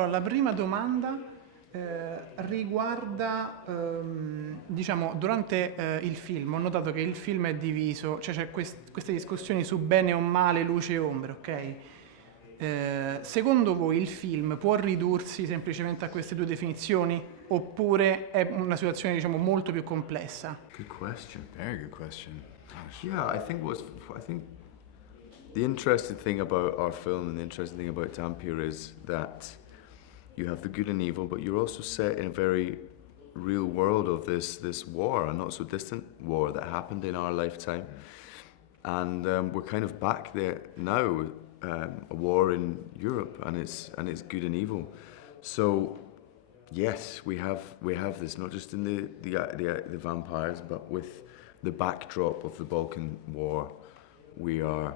Allora, la prima domanda riguarda, diciamo, durante il film ho notato che il film è diviso, cioè c'è queste discussioni su bene o male, luce e ombre, ok? Secondo voi il film può ridursi semplicemente a queste due definizioni oppure è una situazione, diciamo, molto più complessa? Good question. Very good question. Gosh. Yeah, I think the interesting thing about our film and the interesting thing about Dampyr is that you have the good and evil, but you're also set in a very real world of this war, a not so distant war that happened in our lifetime, and we're kind of back there now, a war in Europe, and it's good and evil. So yes, we have this not just in the vampires, but with the backdrop of the Balkan War, we are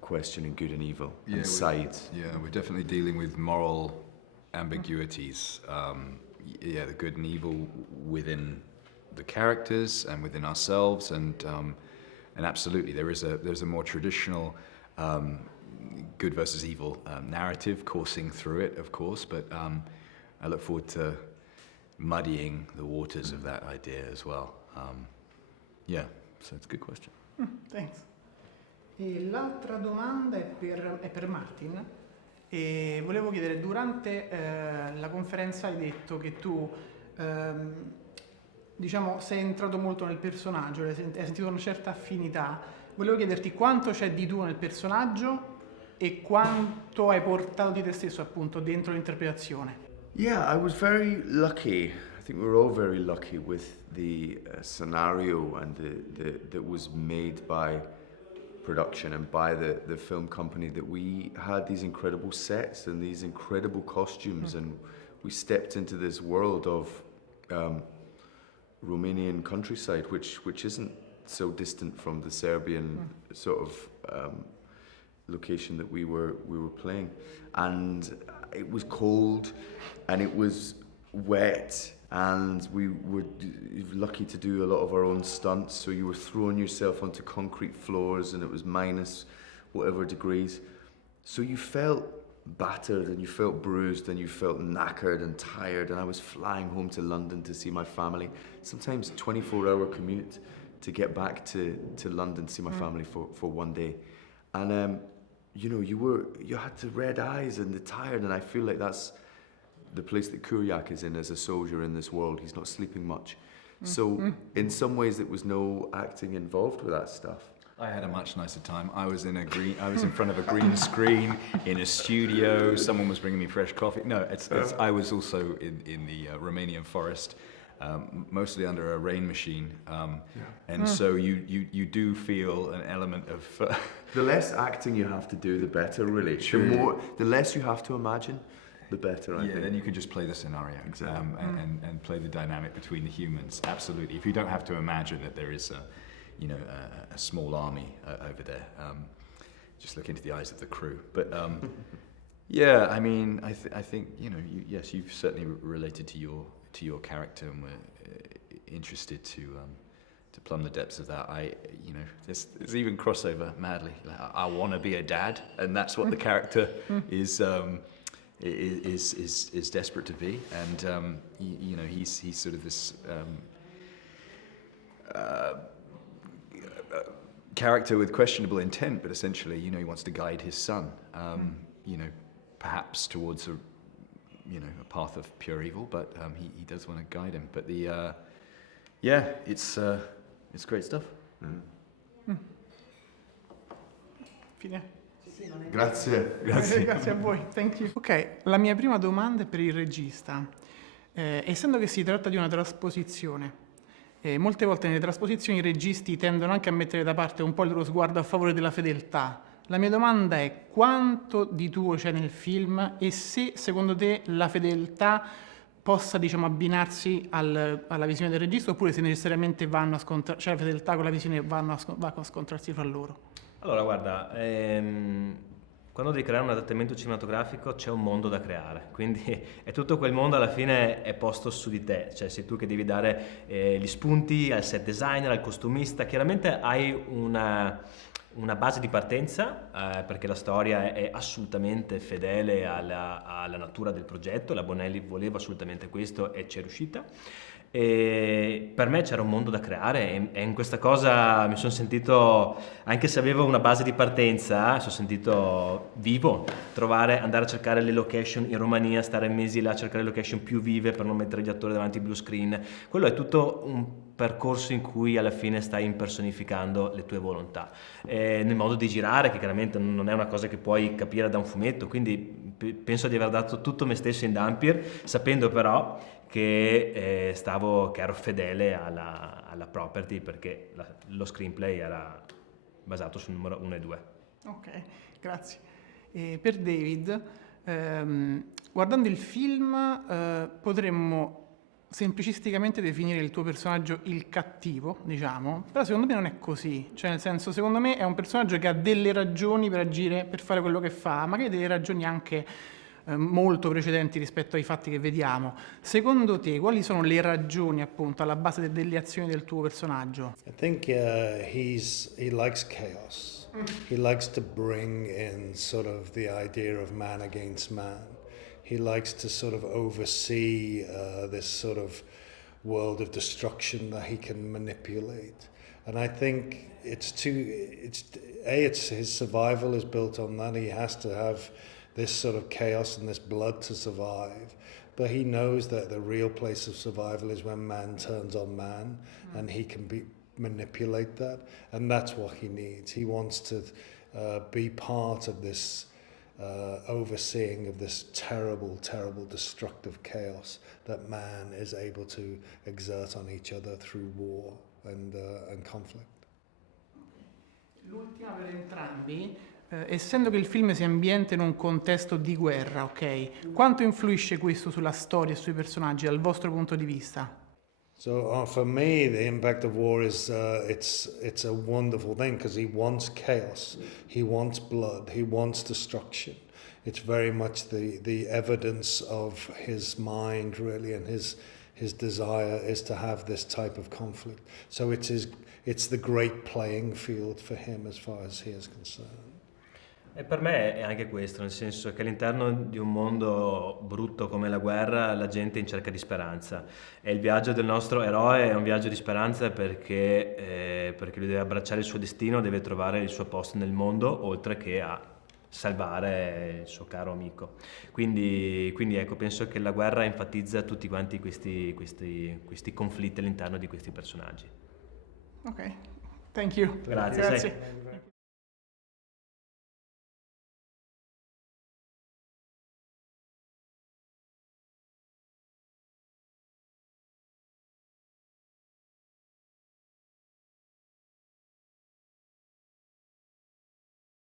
questioning good and evil and sides. Yeah, we're definitely dealing with moral ambiguities. The good and evil within the characters and within ourselves, and absolutely there's a more traditional good versus evil narrative coursing through it, of course. But I look forward to muddying the waters of that idea as well. So it's a good question. Thanks. E l'altra domanda è per Martin. E volevo chiedere, durante la conferenza hai detto che tu diciamo sei entrato molto nel personaggio, hai sentito una certa affinità. Volevo chiederti quanto c'è di tuo nel personaggio e quanto hai portato di te stesso appunto dentro l'interpretazione. Yeah, I was very lucky. I think we were all very lucky with the scenario and that was made by production and by the film company, that we had these incredible sets and these incredible costumes, and we stepped into this world of Romanian countryside, which isn't so distant from the Serbian sort of location that we were playing. And it was cold and it was wet, and we were lucky to do a lot of our own stunts, so you were throwing yourself onto concrete floors and it was minus whatever degrees. So you felt battered and you felt bruised and you felt knackered and tired, and I was flying home to London to see my family, sometimes 24-hour commute to get back to London to see my family for one day. And you had the red eyes and the tired, and I feel like that's the place that Kuryak is in as a soldier in this world. He's not sleeping much. So in some ways there was no acting involved with that stuff. I had a much nicer time. I was in front of a green screen in a studio. Someone was bringing me fresh coffee. No, I was also in the Romanian forest, mostly under a rain machine, and so you do feel an element of. The less acting you have to do, the better. Really, the less you have to imagine, the better. I think. Then you can just play the scenario, exactly. And play the dynamic between the humans. Absolutely. If you don't have to imagine that there is a small army over there, just look into the eyes of the crew. But I mean, I think yes, you've certainly related to your character, and we're interested to plumb the depths of that. There's even crossover madly. Like, I want to be a dad, and that's what the character is desperate to be, and he's sort of this character with questionable intent, but essentially, he wants to guide his son, perhaps towards a path of pure evil, but he does want to guide him. But it's great stuff. Fine. Grazie. Grazie a voi, thank you. Ok, la mia prima domanda è per il regista. Essendo che si tratta di una trasposizione, molte volte nelle trasposizioni i registi tendono anche a mettere da parte un po' il loro sguardo a favore della fedeltà. La mia domanda è: quanto di tuo c'è nel film e se secondo te la fedeltà possa, abbinarsi alla visione del regista, oppure se necessariamente vanno a scontrarsi, cioè la fedeltà con la visione va a scontrarsi fra loro? Allora, guarda, quando devi creare un adattamento cinematografico c'è un mondo da creare, quindi è tutto quel mondo alla fine è posto su di te, cioè sei tu che devi dare gli spunti al set designer, al costumista. Chiaramente hai una base di partenza, perché la storia è assolutamente fedele alla natura del progetto, la Bonelli voleva assolutamente questo e ci è riuscita. E per me c'era un mondo da creare e in questa cosa mi sono sentito, anche se avevo una base di partenza, sono sentito vivo, andare a cercare le location in Romania, stare mesi là a cercare le location più vive per non mettere gli attori davanti al blue screen. Quello è tutto un percorso in cui alla fine stai impersonificando le tue volontà. Nel modo di girare, che chiaramente non è una cosa che puoi capire da un fumetto, quindi penso di aver dato tutto me stesso in Dampyr, sapendo però che ero fedele alla property, perché lo screenplay era basato sul numero 1 e 2. Ok, grazie. Per David, guardando il film potremmo semplicisticamente definire il tuo personaggio il cattivo, diciamo, però secondo me non è così, cioè nel senso, secondo me è un personaggio che ha delle ragioni per agire, per fare quello che fa, magari delle ragioni anche molto precedenti rispetto ai fatti che vediamo. Secondo te, quali sono le ragioni appunto alla base delle azioni del tuo personaggio? I think he likes chaos. He likes to bring in sort of the idea of man against man. He likes to sort of oversee this sort of world of destruction that he can manipulate. And I think his survival is built on that. He has to have this sort of chaos and this blood to survive. But he knows that the real place of survival is when man turns on man, and he can manipulate that. And that's what he needs. He wants to be part of this overseeing of this terrible, terrible, destructive chaos that man is able to exert on each other through war and conflict. L'ultima per entrambi, essendo che il film si ambienta in un contesto di guerra, ok? Quanto influisce questo sulla storia e sui personaggi dal vostro punto di vista? So for me, the impact of war is it's a wonderful thing because he wants chaos, he wants blood, he wants destruction. It's very much the evidence of his mind, really, and his desire is to have this type of conflict. So it's the great playing field for him as far as he is concerned. E per me è anche questo, nel senso che all'interno di un mondo brutto come la guerra la gente è in cerca di speranza, e il viaggio del nostro eroe è un viaggio di speranza perché lui deve abbracciare il suo destino, deve trovare il suo posto nel mondo, oltre che a salvare il suo caro amico. Quindi ecco, penso che la guerra enfatizza tutti quanti questi conflitti all'interno di questi personaggi. Ok, thank you. Grazie.